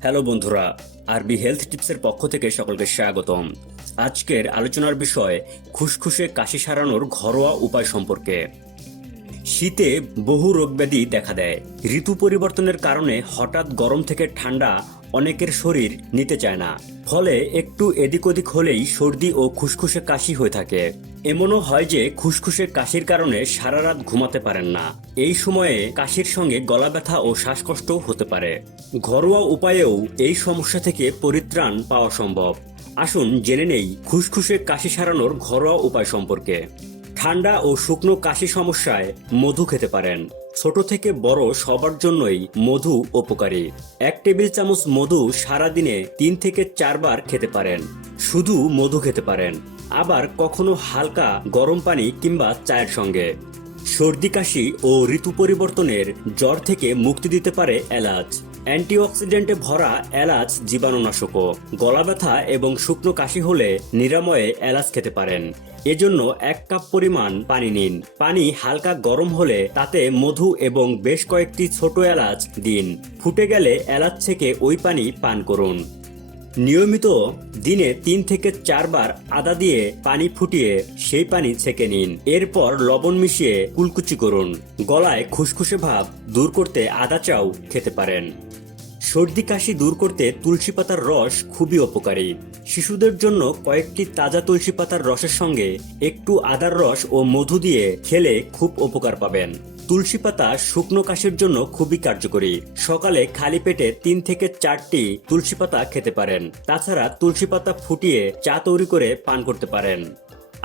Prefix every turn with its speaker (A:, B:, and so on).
A: Hello বন্ধুরা, আরবি health টিপসের পক্ষ থেকে সকলকে স্বাগতম। আজকের আলোচনার বিষয়, খুসখুসে কাশি সারানোর ঘরোয়া উপায় সম্পর্কে। শীতে বহু রোগব্যাধি দেখা দেয়। ঋতু পরিবর্তনের কারণে হঠাৎ গরম থেকে ঠান্ডা অনেকের শরীর নিতে চায় না। ফলে একটু এদিক ওদিক হলেই সর্দি ও খুসখুসে কাশি হয়ে থাকে। এমনও হয় যে খুসখুসে কাশির কারণে সারা রাত ঘুমাতে পারেন না। এই সময়ে কাশির সঙ্গে গলা ব্যথা ও শ্বাসকষ্ট হতে পারে। ঘরোয়া উপায়েও এই সমস্যা থেকে পরিত্রাণ পাওয়া সম্ভব। আসুন জেনে নেই খুসখুসে কাশি সারানোর ঘরোয়া উপায় সম্পর্কে। ঠান্ডা ও শুকনো কাশি সমস্যায় মধু খেতে পারেন। ছোট থেকে বড় সবার জন্যই মধু উপকারী। এক টেবিল চামচ মধু সারাদিনে তিন থেকে চারবার খেতে পারেন। শুধু মধু খেতে পারেন। আবার কখনো হালকা গরম পানি কিংবা চায়ের সঙ্গে। সর্দি, কাশি ও ঋতু পরিবর্তনের জ্বর থেকে মুক্তি দিতে পারে এলাচ। অ্যান্টিঅক্সিডেন্টে ভরা এলাচ জীবাণুনাশকও। গলা ব্যথা এবং শুকনো কাশি হলে নিরাময়ে এলাচ খেতে পারেন। এজন্য এক কাপ পরিমাণ পানি নিন। পানি হালকা গরম হলে তাতে মধু এবং বেশ কয়েকটি ছোট এলাচ দিন। ফুটে গেলে এলাচ থেকে ওই পানি পান করুন। নিয়মিত দিনে তিন থেকে চারবার আদা দিয়ে পানি ফুটিয়ে সেই পানি ছেঁকে নিন। এরপর লবণ মিশিয়ে কুলকুচি করুন। গলায় খুশখুশে ভাব দূর করতে আদা চাও খেতে পারেন। সর্দি কাশি দূর করতে তুলসী পাতার রস খুবই উপকারী। শিশুদের জন্য কয়েকটি তাজা তুলসী পাতার রসের সঙ্গে একটু আদার রস ও মধু দিয়ে খেলে খুব উপকার পাবেন। তুলসী পাতা শুকনো কাশির জন্য খুবই কার্যকরী। সকালে খালি পেটে তিন থেকে চারটি তুলসী পাতা খেতে পারেন। তাছাড়া তুলসী পাতা ফুটিয়ে চা তৈরি করে পান করতে পারেন।